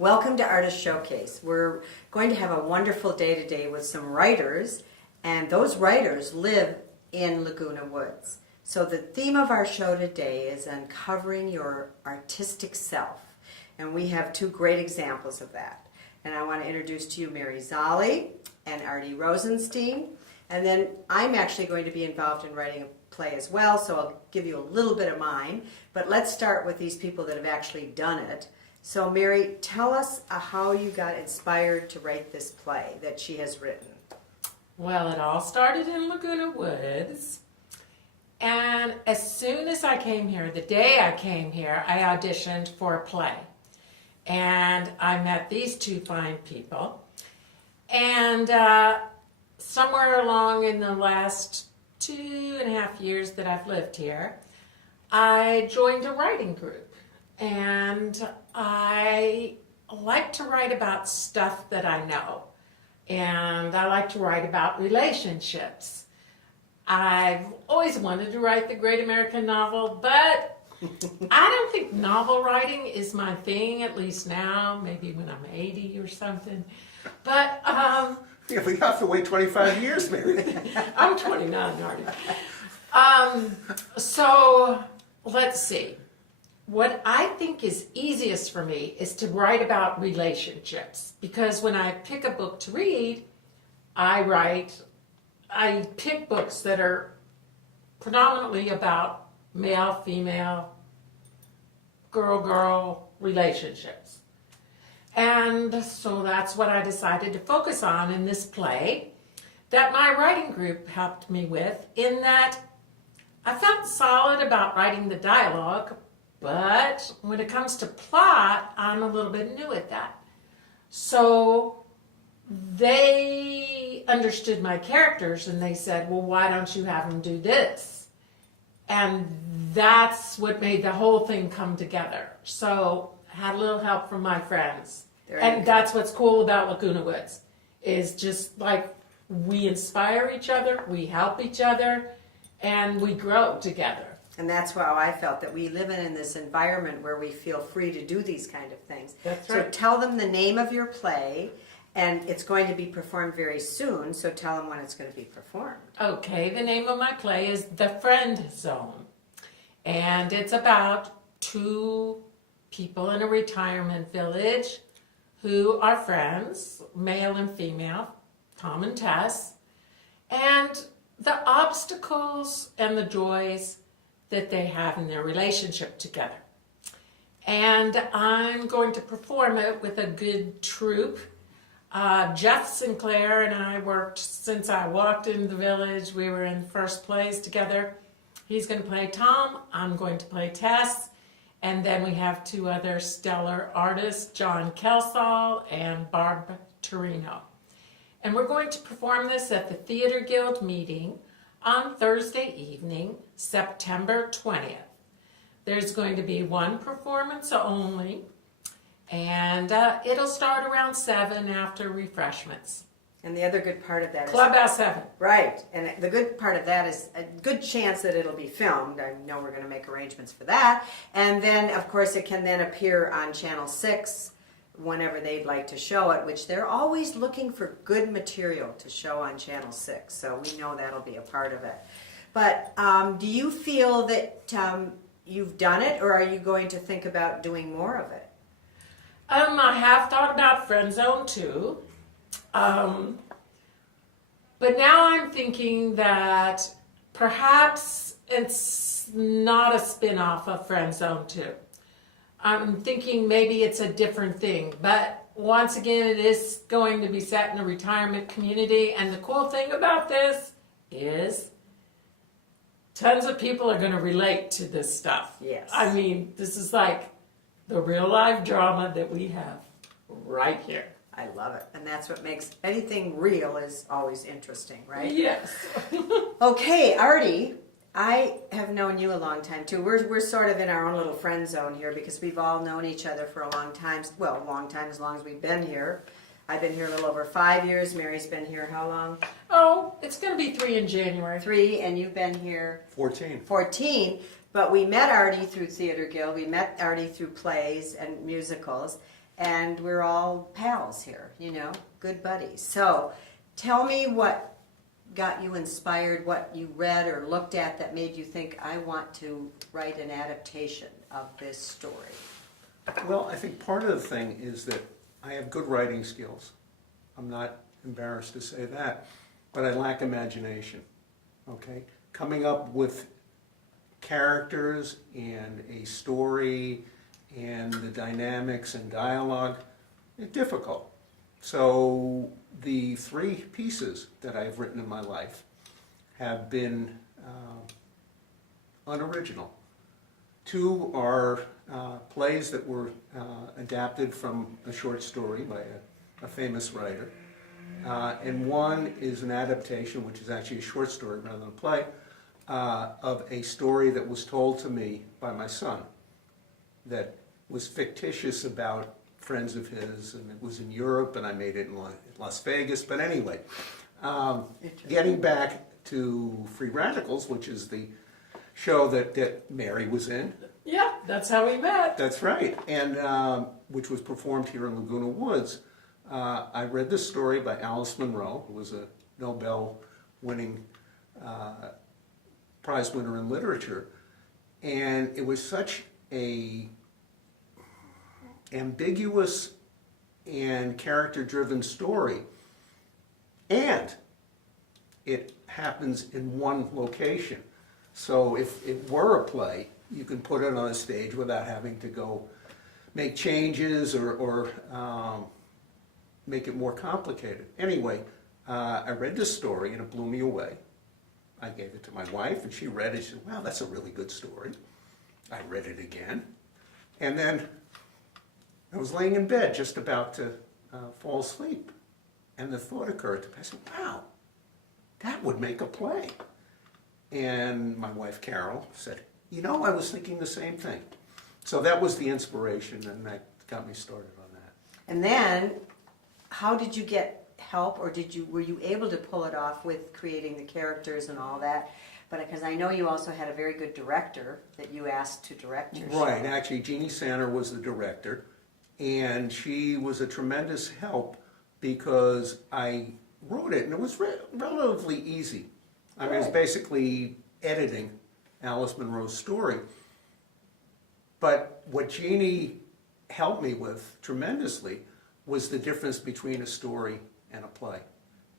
Welcome to Artist Showcase. We're going to have a wonderful day today with some writers, and those writers live in Laguna Woods. So the theme of our show today is uncovering your artistic self, and we have two great examples of that. And I want to introduce to you Mary Zolli and Artie Rosenstein, and then I'm actually going to be involved in writing a play as well, so I'll give you a little bit of mine. But let's start with these people that have actually done it. So Mary, tell us how you got inspired to write this play that she has written. Well, it all started in Laguna Woods. And as soon as I came here, the day I came here, I auditioned for a play. And I met these two fine people. And somewhere along in the last 2.5 years that I've lived here, I joined a writing group. And I like to write about stuff that I know. And I like to write about relationships. I've always wanted to write the great American novel, but I don't think novel writing is my thing, at least now, maybe when I'm 80 or something. But, Yeah, we have to wait 25 years, Mary. I'm 29 already. So, let's see. What I think is easiest for me is to write about relationships, because when I pick a book to read, I pick books that are predominantly about male, female, girl relationships. And so that's what I decided to focus on in this play that my writing group helped me with, in that I felt solid about writing the dialogue, but when it comes to plot, I'm a little bit new at that. So they understood my characters and they said, well, why don't you have them do this? And that's what made the whole thing come together. So I had a little help from my friends. And that's what's cool about Laguna Woods, is just like we inspire each other, we help each other, and we grow together. And that's how I felt, that we live in this environment where we feel free to do these kind of things. That's right. So tell them the name of your play, and it's going to be performed very soon, so tell them when it's going to be performed. Okay, the name of my play is The Friend Zone. And it's about two people in a retirement village who are friends, male and female, Tom and Tess, and the obstacles and the joys that they have in their relationship together. And I'm going to perform it with a good troupe. Jeff Sinclair and I worked since I walked into the village. We were in first plays together. He's going to play Tom, I'm going to play Tess, and then we have two other stellar artists, John Kelsall and Barb Torino. And we're going to perform this at the Theater Guild meeting on Thursday evening, September 20th. There's going to be one performance only, and it'll start around 7 after refreshments. And the other good part of that is... Clubhouse 7. Right, and the good part of that is a good chance that it'll be filmed. I know we're going to make arrangements for that. And then, of course, it can then appear on Channel 6 whenever they'd like to show it, which they're always looking for good material to show on Channel 6, so we know that'll be a part of it. But do you feel that you've done it, or are you going to think about doing more of it? I have thought about Friend Zone too, but now I'm thinking that perhaps it's not a spin-off of Friend Zone 2. I'm thinking maybe it's a different thing, but once again, it is going to be set in a retirement community, and the cool thing about this is tons of people are going to relate to this stuff. Yes. I mean, this is like the real life drama that we have right here. I love it, and that's what makes anything real is always interesting, right? Yes. Okay, Artie, I have known you a long time too. We're sort of in our own little friend zone here because we've all known each other for a long time. Well, a long time as long as we've been here. I've been here a little over 5 years. Mary's been here how long? Oh, it's going to be 3 in January. 3, and you've been here 14. 14. But we met Artie through Theater Guild. We met Artie through plays and musicals. and we're all pals here, you know, good buddies. So tell me what got you inspired, what you read or looked at that made you think, I want to write an adaptation of this story. Well, I think part of the thing is that I have good writing skills. I'm not embarrassed to say that, but I lack imagination, okay? Coming up with characters and a story and the dynamics and dialogue, it's difficult. So the three pieces that I've written in my life have been unoriginal. Two are plays that were adapted from a short story by a famous writer. And one is an adaptation, which is actually a short story rather than a play, of a story that was told to me by my son that was fictitious about friends of his, and it was in Europe, and I made it in Las Vegas. But anyway, getting back to Free Radicals, which is the show that Mary was in. Yeah, that's how we met. That's right, and which was performed here in Laguna Woods. I read this story by Alice Munro, who was a Nobel-winning prize winner in literature, and it was such a ambiguous and character-driven story, and it happens in one location. So if it were a play, you can put it on a stage without having to go make changes or make it more complicated. Anyway, I read this story and it blew me away. I gave it to my wife and she read it. She said, wow, that's a really good story. I read it again. And then I was laying in bed just about to fall asleep. And the thought occurred to me. I said, wow, that would make a play. And my wife, Carol, said, you know, I was thinking the same thing. So that was the inspiration, and that got me started on that. And then, how did you get help, or were you able to pull it off with creating the characters and all that? But because I know you also had a very good director that you asked to direct your show. Right, actually, Jeannie Sanner was the director, and she was a tremendous help because I wrote it, and it was relatively easy. I mean, it was basically editing Alice Munro's story. But what Jeannie helped me with tremendously was the difference between a story and a play.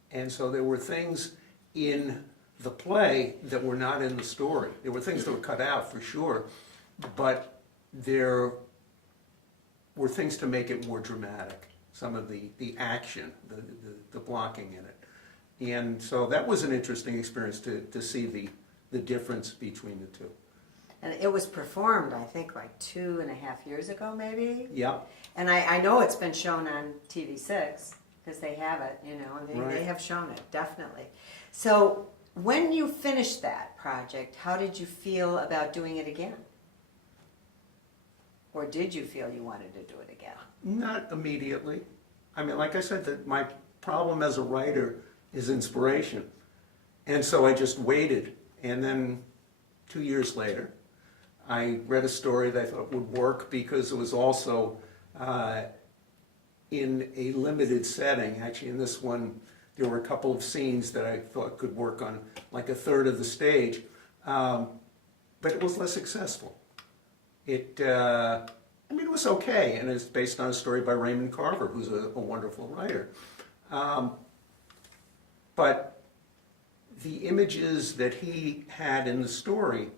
And so there were things in the play that were not in the story. There were things that were cut out for sure, but there were things to make it more dramatic. Some of the action, the blocking in it. And so that was an interesting experience to see the difference between the two. And it was performed, I think, like 2.5 years ago, maybe? Yeah. And I know it's been shown on TV6, because they have it, you know, and they Right. have shown it, definitely. So when you finished that project, how did you feel about doing it again? Or did you feel you wanted to do it again? Not immediately. I mean, like I said, that my problem as a writer is inspiration. And so I just waited. And then 2 years later, I read a story that I thought would work because it was also in a limited setting. Actually, in this one, there were a couple of scenes that I thought could work on like a third of the stage. But it was less successful. I mean, it was okay, and it's based on a story by Raymond Carver, who's a wonderful writer. But the images that he had in the story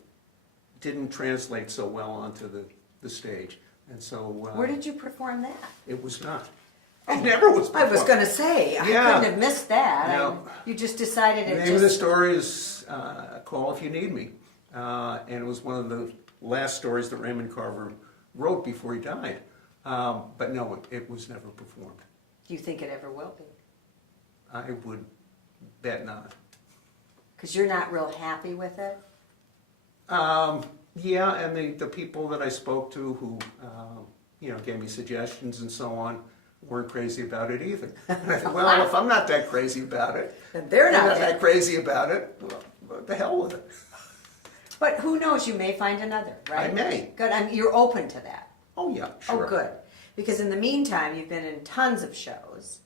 didn't translate so well onto the stage. And so... Where did you perform that? It was not. It never was I was performed. going to say, I Yeah. couldn't have missed that. No. You just decided The it name of the just... story is Call If You Need Me. And it was one of the last stories that Raymond Carver wrote before he died. But no, it was never performed. Do you think it ever will be? I would bet not. Because you're not real happy with it? Yeah, and the people that I spoke to who, gave me suggestions and so on, weren't crazy about it either. And I thought, well, if I'm not that crazy about it, And they're not that crazy about it, well, what the hell with it? But who knows, you may find another, right? I may. Good, you're open to that. Oh, yeah, sure. Oh, good. Because in the meantime, you've been in tons of shows.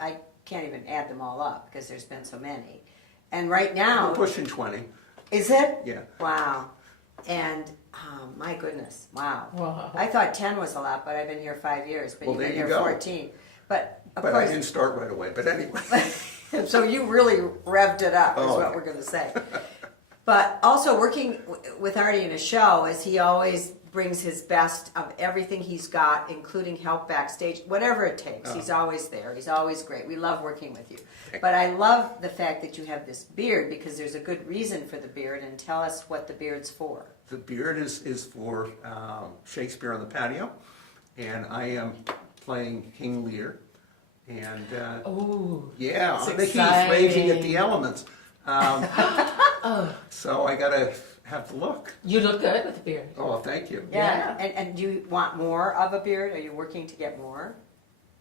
I can't even add them all up because there's been so many. And right now, We're pushing 20. is it? Yeah. Wow. And my goodness, wow. Wow. I thought 10 was a lot, but I've been here 5 years. But Well, you've been there you here go. 14. But of But I course, didn't start right away. But anyway. so you really revved it up, is Oh, what yeah. we're going to say. But also working with Artie in a show is he always brings his best of everything he's got, including help backstage, whatever it takes. Oh. He's always there. He's always great. We love working with you. But I love the fact that you have this beard because there's a good reason for the beard, and tell us what the beard's for. The beard is for Shakespeare on the Patio, and I am playing King Lear. And Ooh. yeah, It's on the heath, raging at exciting. the elements. So I gotta have the look. You look good with the beard. Oh, thank you. Yeah. And do you want more of a beard? Are you working to get more?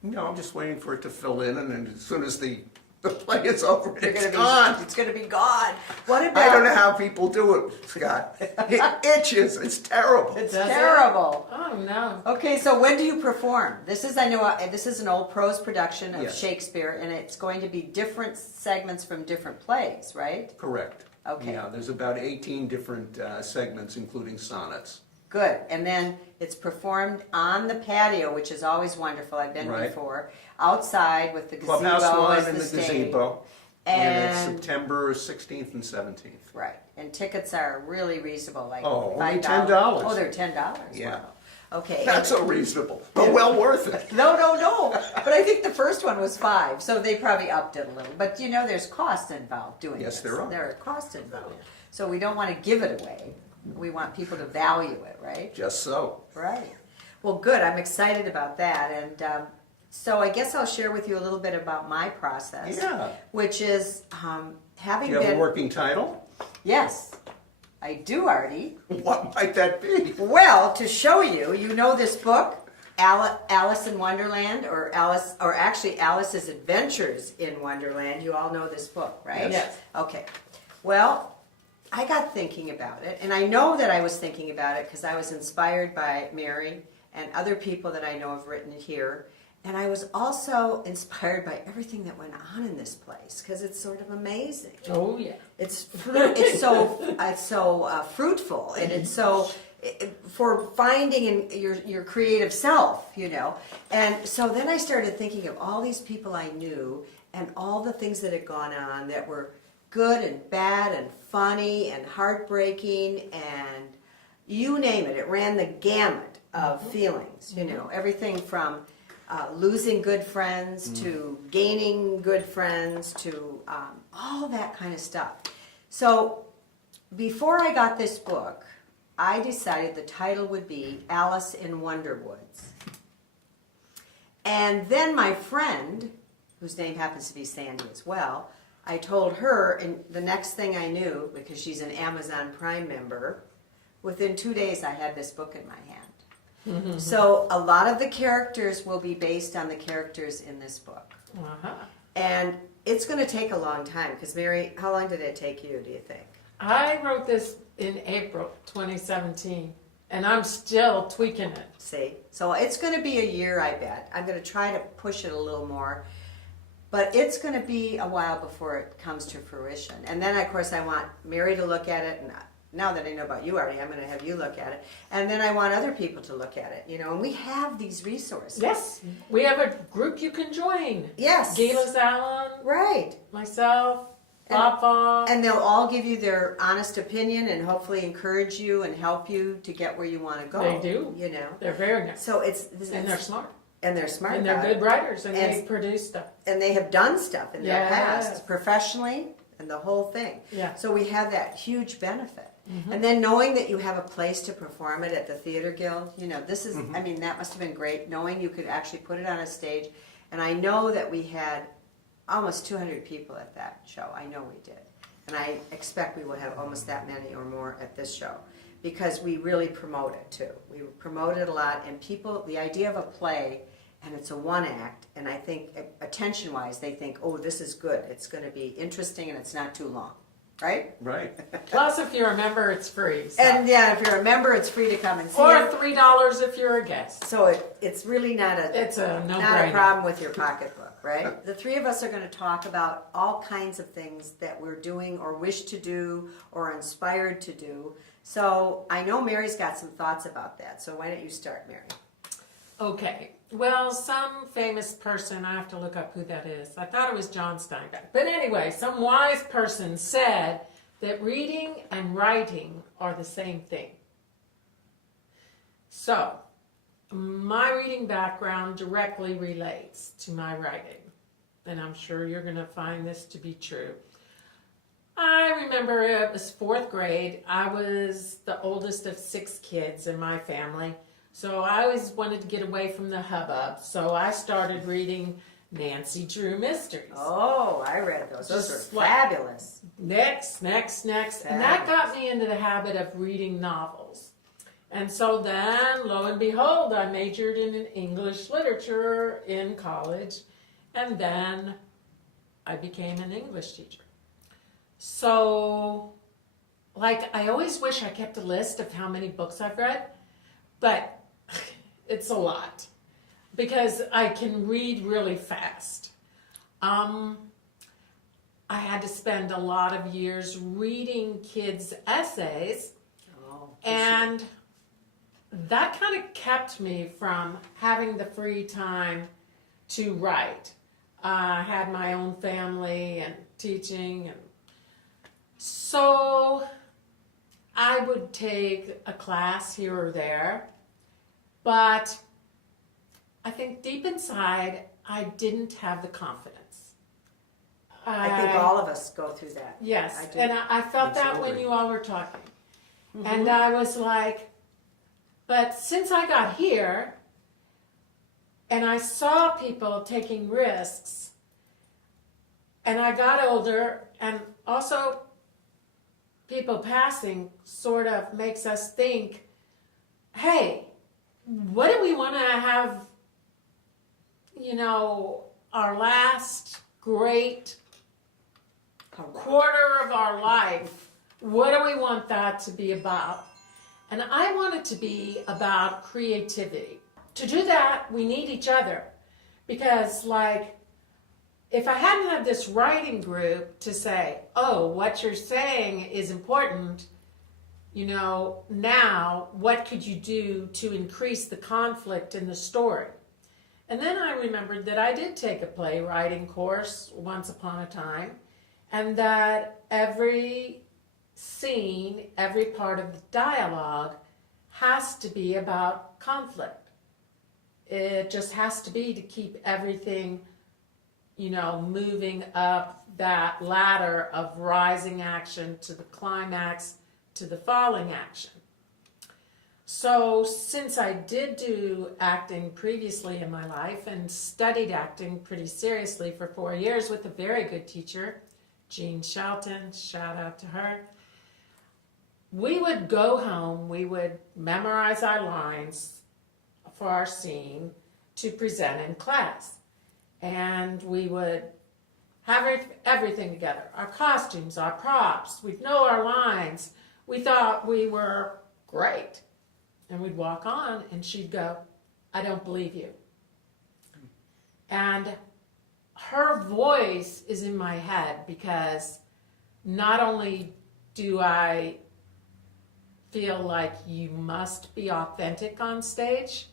No, I'm just waiting for it to fill in, and then as soon as the play is over, You're it's gonna gone. be, it's going to be gone. What about? I don't know how people do it, Scott. It itches. It's terrible. It's Does it? terrible. Oh no. Okay, so when do you perform? This is, I know, this is an old prose production of Yes. Shakespeare, and it's going to be different segments from different plays, right? Correct. Okay. Yeah, there's about 18 different segments, including sonnets. Good. And then it's performed on the patio, which is always wonderful. I've been Right. before. Outside with the gazebo Clubhouse One as and the the stage. gazebo. And it's And September 16th and 17th. right. And tickets are really reasonable, like Oh, only $5. $10. Oh, they're $10. Yeah. Wow. Okay. Not so reasonable, but well worth it. No. But I think the first one was $5, so they probably upped it a little. But you know, there's costs involved doing Yes, this. there are. There are costs involved. So we don't want to give it away. We want people to value it, right? Just so. Right. Well, good. I'm excited about that. And so I guess I'll share with you a little bit about my process. Yeah. Which is Do having you have been. a working title? Yes, I do, Artie. What might that be? Well, to show you, you know this book, Alice in Wonderland, or Alice's Adventures in Wonderland. You all know this book, right? Yes. Okay. Well, I got thinking about it, and I know that I was thinking about it because I was inspired by Mary and other people that I know have written here. And I was also inspired by everything that went on in this place because it's sort of amazing. Oh yeah. It's so fruitful, and it's so for finding in your creative self, you know. And so then I started thinking of all these people I knew and all the things that had gone on that were good and bad and funny and heartbreaking and you name it. It ran the gamut of feelings, you know, everything from losing good friends to gaining good friends to all that kind of stuff. So before I got this book, I decided the title would be Alice in Wonderwoods. And then my friend, whose name happens to be Sandy as well, I told her, and the next thing I knew, because she's an Amazon Prime member, within 2 days I had this book in my hand. So a lot of the characters will be based on the characters in this book. Uh-huh. And it's going to take a long time, because Mary, how long did it take you, do you think? I wrote this in April 2017, and I'm still tweaking it. See? So it's going to be a year, I bet. I'm going to try to push it a little more. But it's going to be a while before it comes to fruition. And then, of course, I want Mary to look at it. And now that I know about you, Artie, I'm going to have you look at it. And then I want other people to look at it, you know. And we have these resources. Yes, we have a group you can join. Yes. Gila's Allen, Right. myself, Bob Vaughn. And they'll all give you their honest opinion and hopefully encourage you and help you to get where you want to go. They do. You know. They're very nice. So And they're smart. And they're smart. And they're about good it. writers, and And- they produce stuff. And they have done stuff in their Yes. past, professionally, and the whole thing. Yeah. So we have that huge benefit. And then knowing that you have a place to perform it at the Theater Guild, you know, this is, I mean, that must have been great, knowing you could actually put it on a stage. And I know that we had almost 200 people at that show. I know we did. And I expect we will have almost that many or more at this show. Because we really promote it too. We promote it a lot, and people, the idea of a play, and it's a one act, and I think attention-wise, they think, oh, this is good. It's going to be interesting, and it's not too long. right? Right. Plus, if you're a member, it's free. So. And yeah, if you're a member, it's free to come and see or it. $3 if you're a guest. So it's really not It's a not a no-brainer. problem with your pocketbook, right? The three of us are going to talk about all kinds of things that we're doing or wish to do or inspired to do. So I know Mary's got some thoughts about that. So why don't you start, Mary? Okay. Well, some famous person, I have to look up who that is. I thought it was John Steinbeck. But anyway, some wise person said that reading and writing are the same thing. So, my reading background directly relates to my writing. And I'm sure you're going to find this to be true. I remember it was 4th grade. I was the oldest of 6 kids in my family. So I always wanted to get away from the hubbub. So I started reading Nancy Drew mysteries. Oh, I read those. Those Just are like- fabulous. Next. And that got me into the habit of reading novels. And so then, lo and behold, I majored in English literature in college. And then I became an English teacher. So, like, I always wish I kept a list of how many books I've read. But it's a lot because I can read really fast. I had to spend a lot of years reading kids' essays, Oh, and that kind of kept me from having the free time to write. I had my own family and teaching, and so I would take a class here or there, but I think deep inside, I didn't have the confidence. I think all of us go through that. Yes, I do. and I felt that when Absolutely. you all were talking. And I was like, but since I got here, and I saw people taking risks, and I got older, and also people passing sort of makes us think, hey, what do we want to have, our last great quarter of our life, what do we want that to be about? And I want it to be about creativity. To do that, we need each other. Because, if I hadn't had this writing group to say, oh, what you're saying is important, now what could you do to increase the conflict in the story? And then I remembered that I did take a playwriting course once upon a time, and that every scene, every part of the dialogue has to be about conflict. It just has to be to keep everything, moving up that ladder of rising action to the climax to the falling action. So since I did do acting previously in my life and studied acting pretty seriously for 4 years with a very good teacher, Jean Shelton, shout out to her, we would go home, we would memorize our lines for our scene to present in class. And we would have everything together, our costumes, our props, we'd know our lines. We thought we were great. And we'd walk on and she'd go, I don't believe you. And her voice is in my head because not only do I feel like you must be authentic on stage,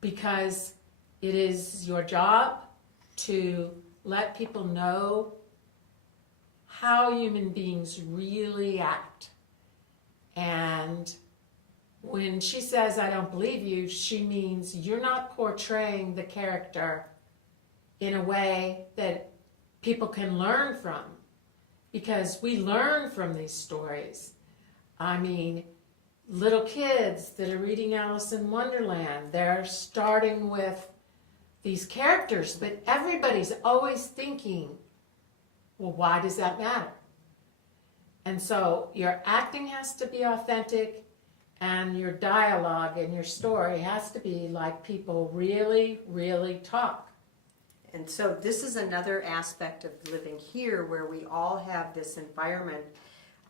because it is your job to let people know how human beings really act. And when she says, I don't believe you, she means you're not portraying the character in a way that people can learn from. Because we learn from these stories. I mean, little kids that are reading Alice in Wonderland, they're starting with these characters, but everybody's always thinking, well, why does that matter? And so your acting has to be authentic, and your dialogue and your story has to be like people really, really talk. And so this is another aspect of living here where we all have this environment.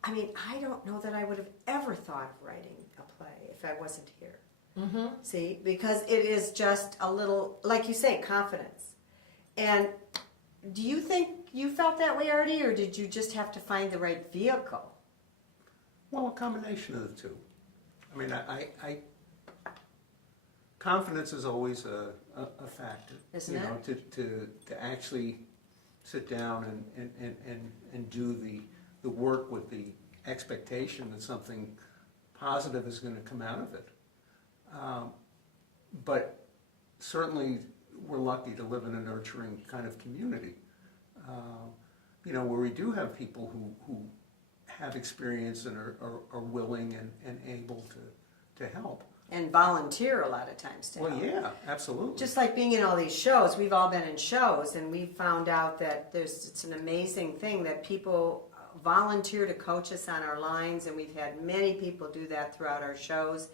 I mean, I don't know that I would have ever thought of writing a play if I wasn't here. Mm-hmm. See, because it is just a little, like you say, confidence. And do you think you felt that way, Artie, or did you just have to find the right vehicle? Well, a combination of the two. I mean, I confidence is always a factor. Isn't you it? know, to actually sit down and do the work with the expectation that something positive is going to come out of it. But certainly we're lucky to live in a nurturing kind of community, you know, where we do have people who have experience and are willing and able to help. And volunteer a lot of times to Well, help. yeah, absolutely. Just like being in all these shows, we've all been in shows, and we found out that it's an amazing thing that people volunteer to coach us on our lines, and we've had many people do that throughout our shows.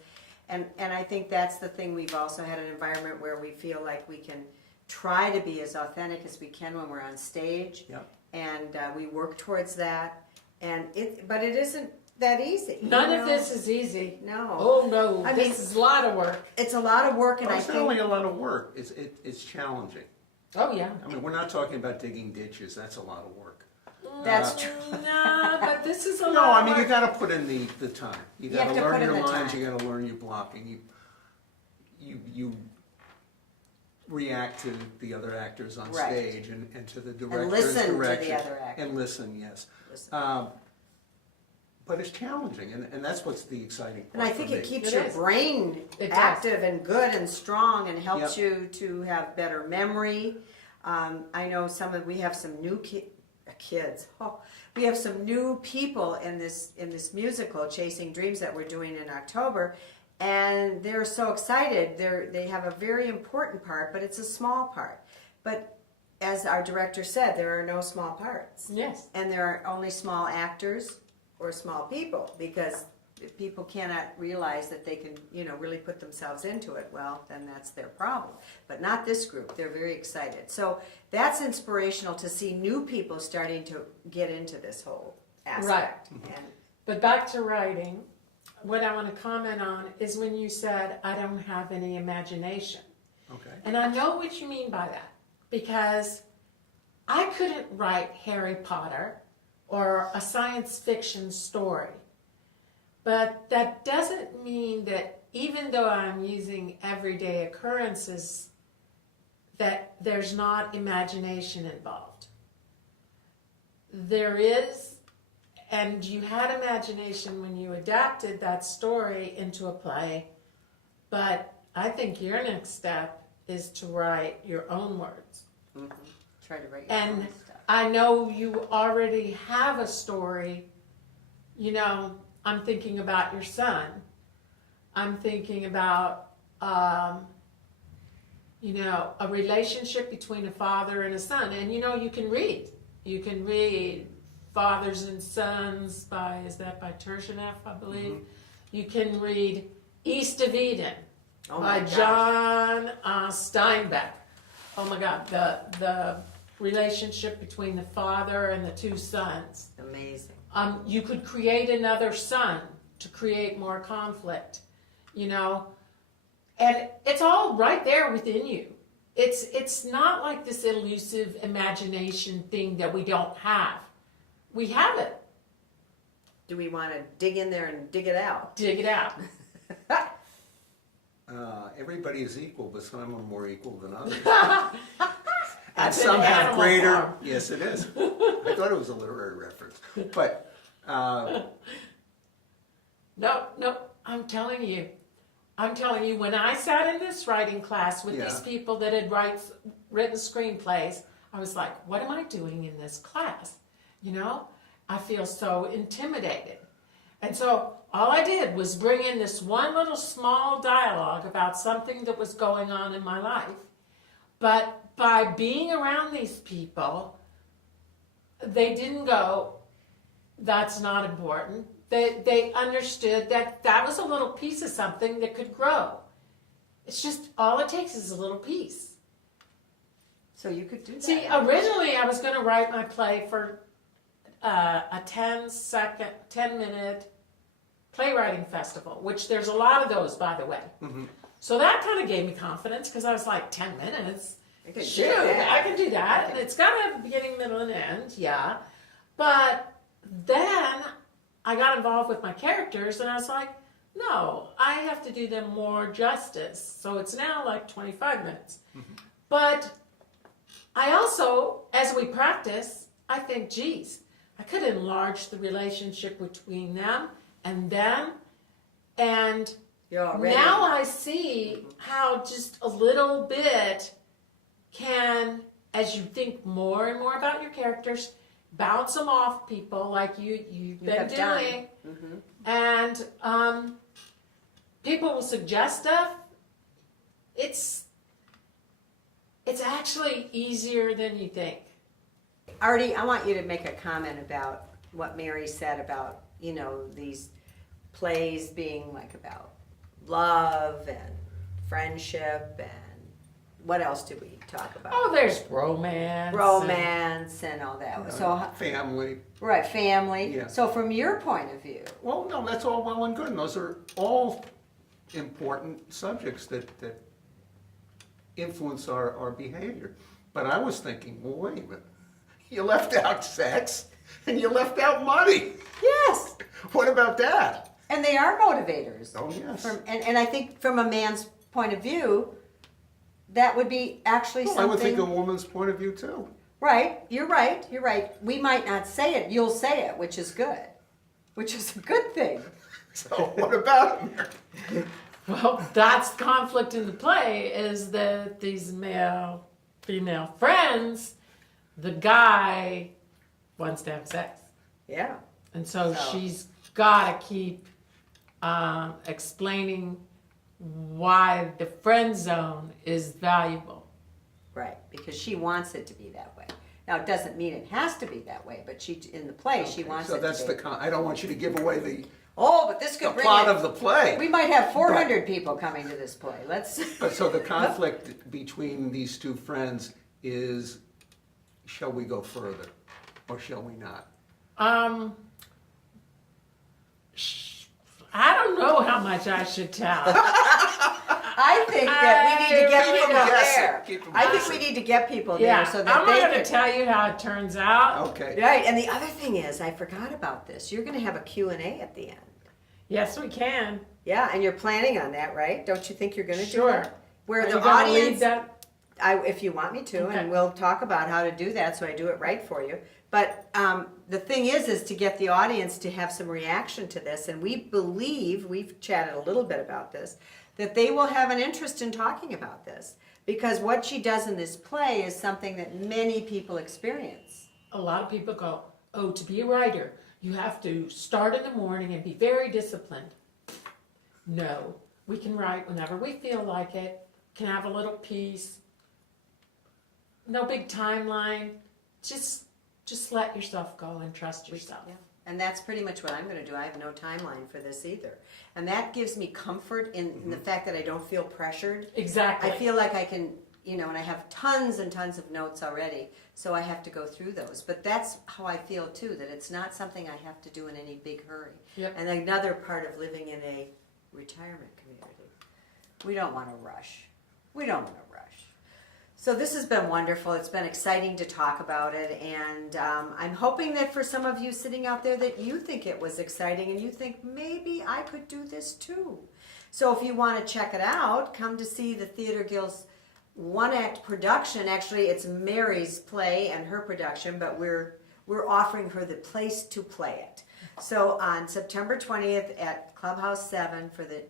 And I think that's the thing. We've also had an environment where we feel like we can try to be as authentic as we can when we're on stage, Yep. and we work towards that. But it isn't that easy. None you of know? this is easy. No. Oh no, I this mean- is a lot of work. It's a lot of work, and Well, I it's not think only a lot of work, it's challenging. Oh yeah. I mean, we're not talking about digging ditches, that's a lot of work. that's true. No, but this is a No, lot I of mean, work. you gotta put in the time. You You have gotta to put learn in your the lines, time. you gotta learn your blocking, you react to the other actors on Right. stage and to the director's listen to the direction. other actors. And listen, yes. Listen. But it's challenging, and that's what's the exciting part And I think for it me. keeps It your is. brain It does. active and good and strong and helps Yep. you to have better memory. I know we have some new kids. Oh, we have some new people in this musical, Chasing Dreams, that we're doing in October. And they're so excited. They have a very important part, but it's a small part. But as our director said, there are no small parts. Yes. And there are only small actors or small people, because if people cannot realize that they can, really put themselves into it, well, then that's their problem. But not this group. They're very excited. So that's inspirational to see new people starting to get into this whole aspect. And But back to writing, what I want to comment on is when you said, I don't have any imagination. Okay. And I know what you mean by that, because I couldn't write Harry Potter or a science fiction story. But that doesn't mean that even though I'm using everyday occurrences, that there's not imagination involved. There is, and you had imagination when you adapted that story into a play, but I think your next step is to write your own words. try to write your And own stuff. I know you already have a story. I'm thinking about your son. I'm thinking about, a relationship between a father and a son. And, you can read. You can read Fathers and Sons by Turgenev, I believe. You can read East of Eden Oh by my gosh. John Steinbeck. Oh my God, the relationship between the father and the two sons. Amazing. You could create another son to create more conflict, and it's all right there within you. It's not like this elusive imagination thing that we don't have. We have it. Do we want to dig in there and dig it out? Dig it out. Everybody is equal, but some are more equal than others. And That's an some have Animal greater. Farm. Yes, it is. I thought it was a literary reference, but No, I'm telling you, when I sat in this writing class with these Yeah. people that had written screenplays, I was like, what am I doing in this class? I feel so intimidated. And so all I did was bring in this one little small dialogue about something that was going on in my life. But by being around these people, they didn't go, that's not important. They understood that was a little piece of something that could grow. It's just, all it takes is a little piece. So you could do that. See, originally I was going to write my play for a 10-minute playwriting festival, which there's a lot of those, by the way. Mm-hmm. So that kind of gave me confidence because I was like, 10 minutes? You could do Shoot, that. I can do that. And it's got to have a beginning, middle, and end, yeah. But then I got involved with my characters and I was like, no, I have to do them more justice. So it's now like 25 minutes. Mm-hmm. But I also, as we practice, I think, geez, I could enlarge the relationship between them and them. And You're already. now I see how just a little bit can, as you think more and more about your characters, bounce them off people like you've been have done. doing. Mhm. And people will suggest stuff. It's actually easier than you think. Artie, I want you to make a comment about what Mary said about, these plays being like about love and friendship and what else did we talk about? Oh, there's romance. Romance and all that. So, Family. right, family. Yeah. So from your point of view, Well, no, that's all well and good. And those are all important subjects that influence our behavior. But I was thinking, well, wait a minute. You left out sex and you left out money. yes, What about that? and they are motivators. Oh, yes. And I think from a man's point of view, that would be actually Well, I something. would think a woman's point of view too. Right, you're right, you're right. We might not say it, you'll say it, which is good. Which is a good thing. So what about it? Well, that's conflict in the play is that these female friends, the guy wants to have sex. Yeah. And so So- she's got to keep explaining why the friend zone is valuable. Right, because she wants it to be that way. Now, it doesn't mean it has to be that way, but in the play, she wants So it that's to be. I don't want you to give away the Oh, but this could bring plot in- of the play. We might have 400 people coming to this play. Let's. But so the conflict between these two friends is, shall we go further or shall we not? I don't know how much I should tell. I think that we need to get Keep 'em people guessing. there. Keep 'em I think guessing. we need to get people Yeah, there so that I'm they not going can. to tell you how it turns out. Okay. Right, and the other thing is, I forgot about this. You're going to have a Q&A at the end. Yes, we can. Yeah, and you're planning on that, right? Don't you think you're going to do Sure. that? Where Are the you gonna lead audience, that? if you want me to, Okay. and we'll talk about how to do that so I do it right for you. But the thing is to get the audience to have some reaction to this, and we believe, we've chatted a little bit about this, that they will have an interest in talking about this. Because what she does in this play is something that many people experience. A lot of people go, oh, to be a writer, you have to start in the morning and be very disciplined. No, we can write whenever we feel like it, can have a little piece, no big timeline, just let yourself go and trust yourself. Yeah. And that's pretty much what I'm going to do. I have no timeline for this either. And that gives me comfort in the fact that I don't feel pressured. Exactly. I feel like I can, and I have tons and tons of notes already, so I have to go through those. But that's how I feel too, that it's not something I have to do in any big hurry. Yep. And another part of living in a retirement community, we don't want to rush. We don't want to rush. So this has been wonderful. It's been exciting to talk about it, and I'm hoping that for some of you sitting out there that you think it was exciting and you think maybe I could do this too. So if you want to check it out, come to see the Theater Guild's one-act production. Actually, it's Mary's play and her production, but we're offering her the place to play it. So on September 20th at Clubhouse 7 for the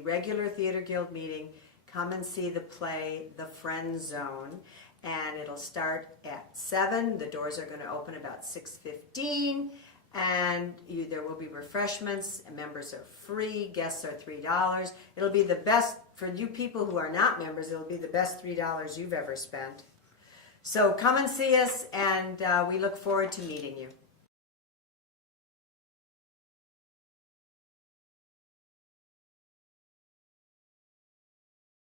regular Theater Guild meeting, come and see the play, The Friend Zone, and it'll start at 7. The doors are going to open about 6:15, and there will be refreshments. And members are free. Guests are $3. It'll be the best, for you people who are not members, it'll be the best $3 you've ever spent. So come and see us, and we look forward to meeting you.